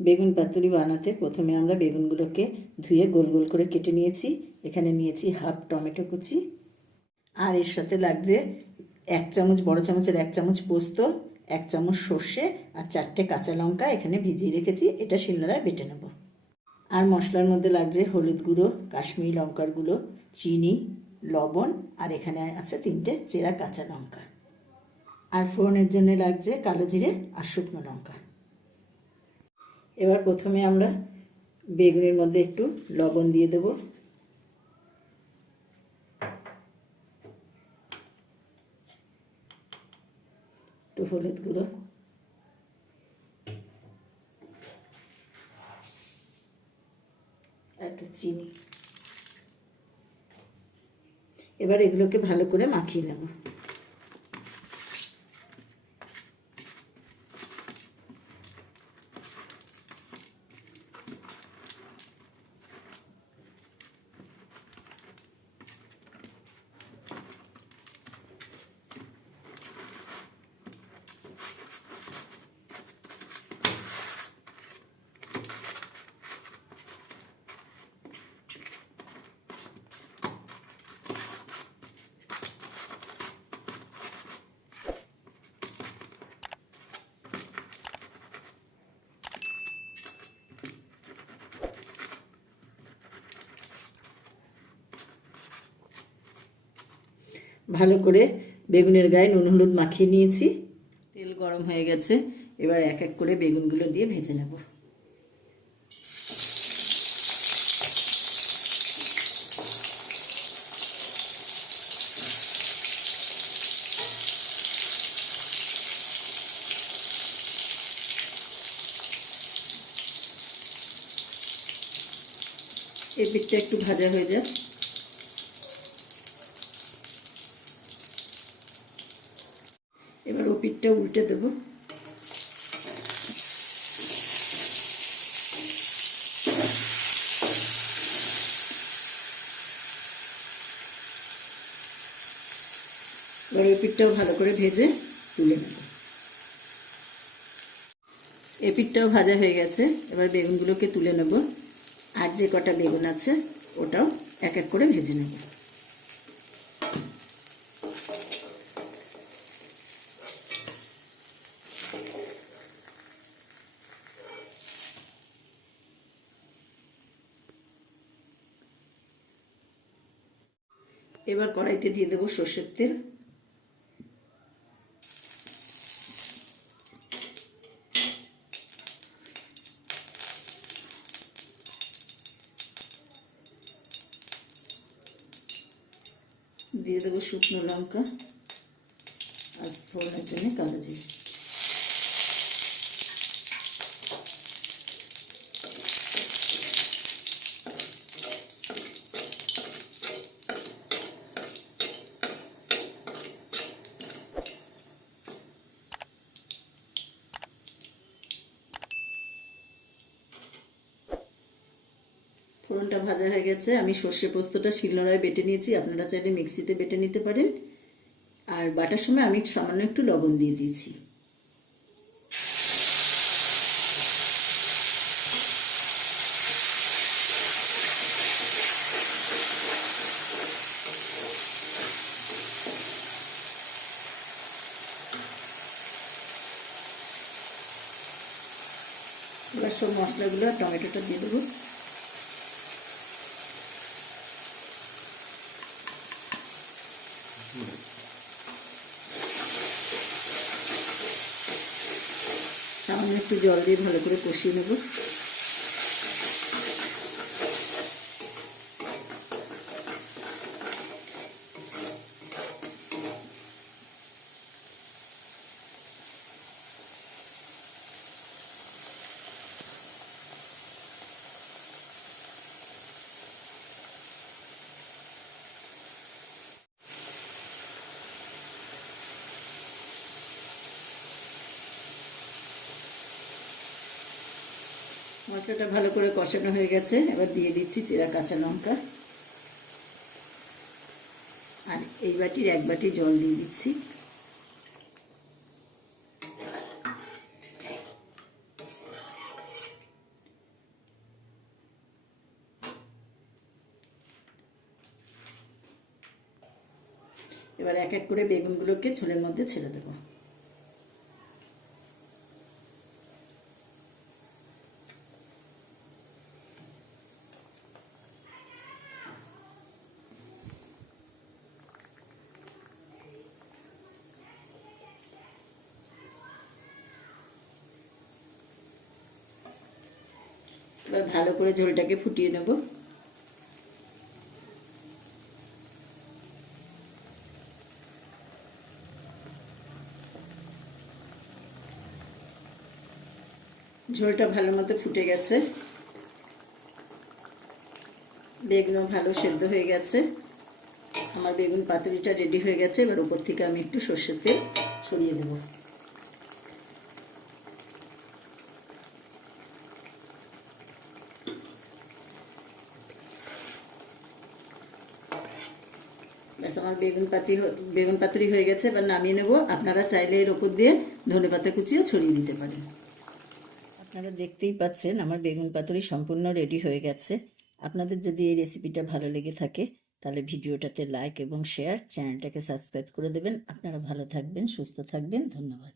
বেগুন পাতুরি বানাতে প্রথমে আমরা বেগুনগুলোকে ধুয়ে গোল গোল করে কেটে নিয়েছি। এখানে নিয়েছি হাফ টমেটো কুচি। আর এর সাথে লাগছে এক চামচ, বড় চামচের এক চামচ পোস্ত, এক চামচ সর্ষে আর চারটে কাঁচা লঙ্কা এখানে ভিজিয়ে রেখেছি। এটা শিলনোড়ায় বেটে নেব। আর মশলার মধ্যে লাগছে হলুদ গুঁড়ো, কাশ্মীরি লঙ্কার গুঁড়ো, চিনি, লবণ আর এখানে আছে তিনটে চেরা কাঁচা লঙ্কা। আর ফোড়নের জন্য লাগছে কালো জিরে আর শুকনো লঙ্কা। এবার প্রথমে আমরা বেগুনের মধ্যে একটু লবণ দিয়ে দেব। একটু হলুদ গুঁড়ো। একটু চিনি। এবার এগুলোকে ভালো করে মাখিয়ে নেব। ভালো করে বেগুনের গায়ে নুন হলুদ মাখিয়ে নিয়েছি। তেল গরম হয়ে গেছে এবার এক এক করে বেগুনগুলো দিয়ে ভেজে নেব। এই পিঠটা একটু ভাজা হয়ে যাক। ও উল্টে দেবো। ওই ভালো করে ভেজে তুলে নেব। এই পিঠটাও ভাজা হয়ে গেছে, এবার বেগুনগুলোকে তুলে নেব। আর যে কটা বেগুন আছে, ওটাও এক এক করে ভেজে নেব। এবার কড়াইতে দিয়ে দেবো সর্ষের তেল। দিয়ে দেবো শুকনো লঙ্কা আর ফোড়নের জন্য কালো ফোড়নটা ভাজা হয়ে গেছে। আমি সর্ষে পোস্তটা শিলনোড়ায় বেটে নিয়েছি। আপনারা চাইলে মিক্সিতে বেটে নিতে পারেন। আর বাটার সময় আমি সামান্য একটু লবণ দিয়ে দিয়েছি। এবার সব মশলাগুলো টমেটোটা দিয়ে দেবো। সামান্য একটু জল দিয়ে ভালো করে কষিয়ে নেব। মশলাটা ভালো করে কষানো হয়ে গেছে। এবার দিয়ে দিচ্ছি চেরা কাঁচা লঙ্কা। আর এই বাটির এক বাটি জল দিয়ে দিচ্ছি। এবার এক এক করে বেগুনগুলোকে ছোলের মধ্যে ছেড়ে দেবো। এবার ভালো করে ঝোলটাকে ফুটিয়ে নেব। ঝোলটা ভালো মতো ফুটে গেছে। বেগুনও ভালো সেদ্ধ হয়ে গেছে। আমার বেগুন পাতুরিটা রেডি হয়ে গেছে। এবার উপর থেকে আমি একটু সর্ষের তেল ছড়িয়ে দেবো। ব্যাস আমার বেগুন পাতি বেগুন পাতুরি হয়ে গেছে, এবার নামিয়ে নেব। আপনারা চাইলে এর ওপর দিয়ে ধনে পাতা কুচিও ছড়িয়ে দিতে পারেন। আপনারা দেখতেই পাচ্ছেন, আমার বেগুন পাতুরি সম্পূর্ণ রেডি হয়ে গেছে। আপনাদের যদি এই রেসিপিটা ভালো লেগে থাকে, তাহলে ভিডিওটাতে লাইক এবং শেয়ার চ্যানেলটাকে সাবস্ক্রাইব করে দেবেন। আপনারা ভালো থাকবেন, সুস্থ থাকবেন, ধন্যবাদ।